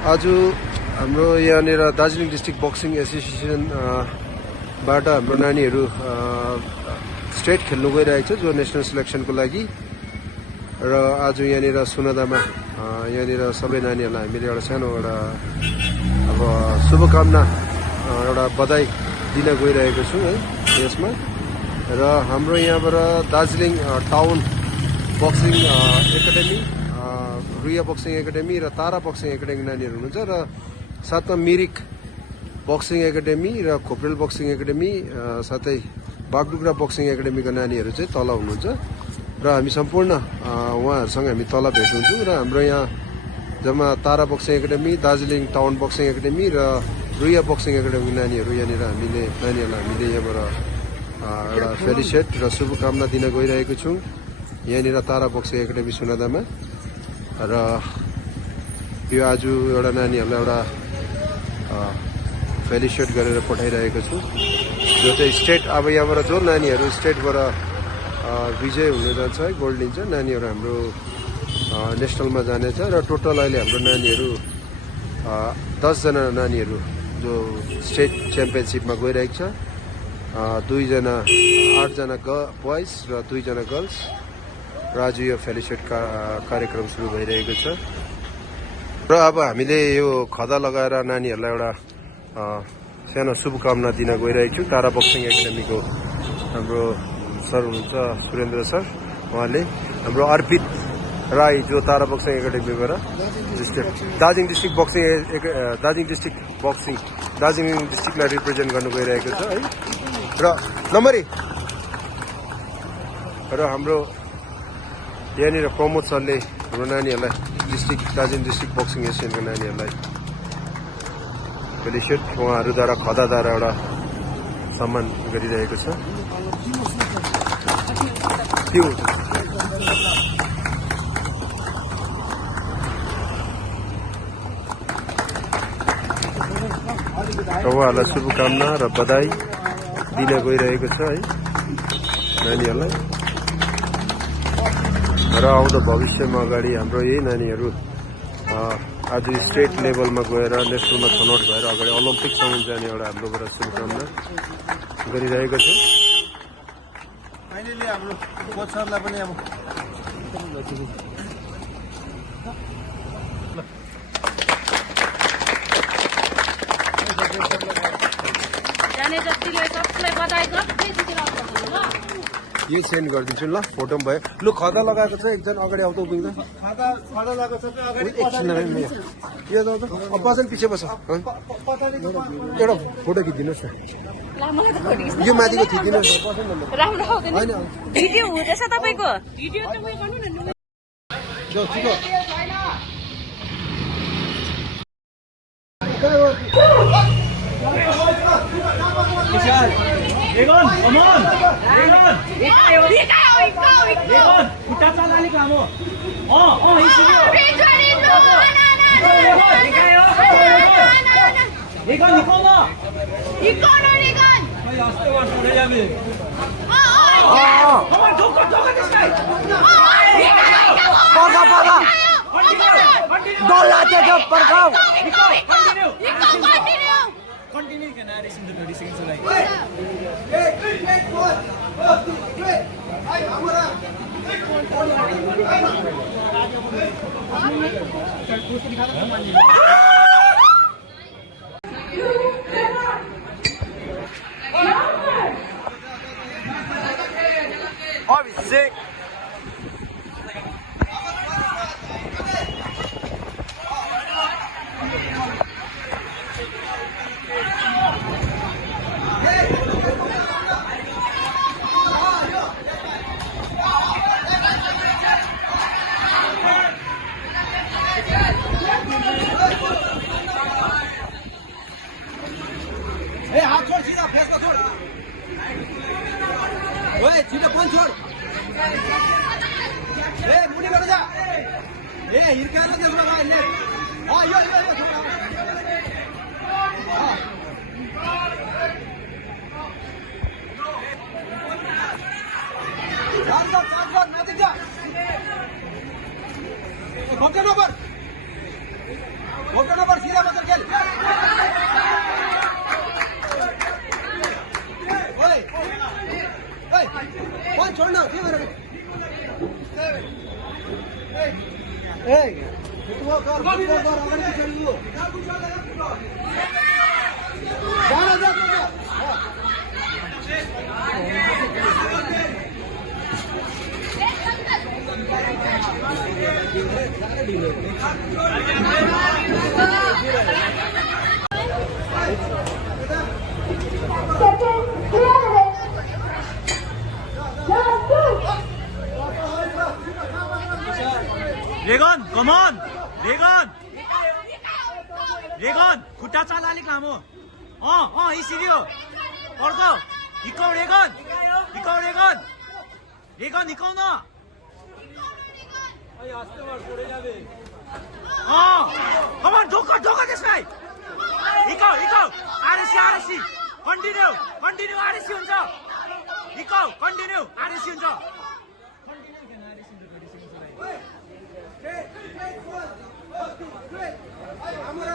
आज हाम्रो यहाँनिर दार्जिलिङ डिस्ट्रिक्ट बक्सिङ एसोसिएसन बाट हाम्रो नानीहरू स्टेट खेल्नु गइरहेको छ जो नेसनल सिलेक्सनको लागि र आज यहाँनिर सुनादामा यहाँनिर सबै नानीहरूलाई हामीले एउटा सानो एउटा अब शुभकामना एउटा बधाई दिन गइरहेको छु है यसमा र हाम्रो यहाँबाट दार्जिलिङ टाउन बक्सिङ एकाडेमी रुया बक्सिङ एकाडेमी र तारा बक्सिङ एकाडेमी नानीहरू हुनुहुन्छ र साथमा मिरिक बक्सिङ एकाडेमी र खोप्रेल बक्सिङ एकाडेमी साथै बागडुग्रा बक्सिङ एकाडेमीका नानीहरू चाहिँ तल हुनुहुन्छ र हामी सम्पूर्ण उहाँहरूसँग हामी तल भेट हुन्छौँ र हाम्रो यहाँ जम्मा Tara boxing academy Darjeeling town boxing academy र रुया बक्सिङ एकाडेमीका नानीहरू यहाँनिर नानीहरूलाई हामीले यहाँबाट एउटा फेलिसिएट र शुभकामना दिन गइरहेको छौँ यहाँनिर तारा बक्सिङ एकाडेमी सुनादामा र यो आज एउटा नानीहरूलाई एउटा फेलिसिएट गरेर पठाइरहेको छु जो चाहिँ स्टेट अब यहाँबाट जो नानीहरू स्टेटबाट विजय हुन जान्छ है गोल्ड लिन्छ नानीहरू हाम्रो नेसनलमा जानेछ र टोटल अहिले हाम्रो नानीहरू 10 जना नानीहरू जो स्टेट च्याम्पियनसिपमा गइरहेको छ 8 जना बोइज र 2 जना गर्ल्स र आज यो फेलिसिएट कार्यक्रम सुरु भइरहेको छ र अब हामीले यो खदा लगाएर नानीहरूलाई एउटा सानो शुभकामना दिन गइरहेको छु तारा बक्सिङ एकाडेमीको हाम्रो सर हुनुहुन्छ सुरेन्द्र सर उहाँले हाम्रो अर्पित राई जो तारा बक्सिङ एकाडेमीबाट दार्जिलिङ डिस्ट्रिक्टलाई रिप्रेजेन्ट गर्नु गइरहेको छ है र नम्बरी र हाम्रो यहाँनिर प्रमोद सरले हाम्रो नानीहरूलाई दार्जिलिङ डिस्ट्रिक्ट बक्सिङ एसोसिएसनको नानीहरूलाई फेलिसिएट उहाँहरूद्वारा खदाद्वारा एउटा सम्मान गरिरहेको छ त्यो उहाँहरूलाई शुभकामना र बधाई दिन गइरहेको छ है नानीहरूलाई र आउँदो भविष्यमा अगाडि हाम्रो यही नानीहरू आज स्टेट लेभलमा गएर नेसनलमा छनौट भएर अगाडि ओलम्पिकसम्म जाने एउटा हाम्रोबाट शुभकामना गरिरहेको छ फाइनली हाम्रो कोच सरलाई पनि अब जाने जतिले सबैलाई बधाई यो सेन्ड गरिदिन्छु ल फोटो पनि भयो लु खदा लगाएको छ एकजना अगाडि आउँदा उभिन्छ खदा लगाएको छ एकछिन पछि बस एउटा फोटो खिचिदिनुहोस् न यो माथिको खिचिदिनुहोस् होइन भिडियो हुँदैछ तपाईँको भिडियो त उयो गर्नु न Egon, come on! Egon! Egon! Kita salah ni kamu. Oh, isi dia. Egon, Ikono! Egon! Hey, aste wash kore jabe. Come on, don't this guy. Paga. Don't let it go, Parkau. Continue can add in the 30 seconds like. Oh, he's sick. हाथ छोड़ सीधा face का छोड़ ओए सीधा पंच छोड़ मुड़ी कर जा हिरका ना देखो भाई ले हां यो चार मत जा बटन ऊपर घोटना पर सीधा बदल खेल ओए ओए कौन छोड़ना क्यों कर ए वो कर अगर की चल लो जा जा रेगन come on रेगन खुट्टा चाल अलिक लामो यसरी हो अर्को हिकाउ रेगन हिकाउ न come on ढोका त्यसलाई हिकाउ आरसी कन्टिन्यू आरसी हुन्छ हिकाउ कन्टिन्यू आरसी हुन्छ আমরা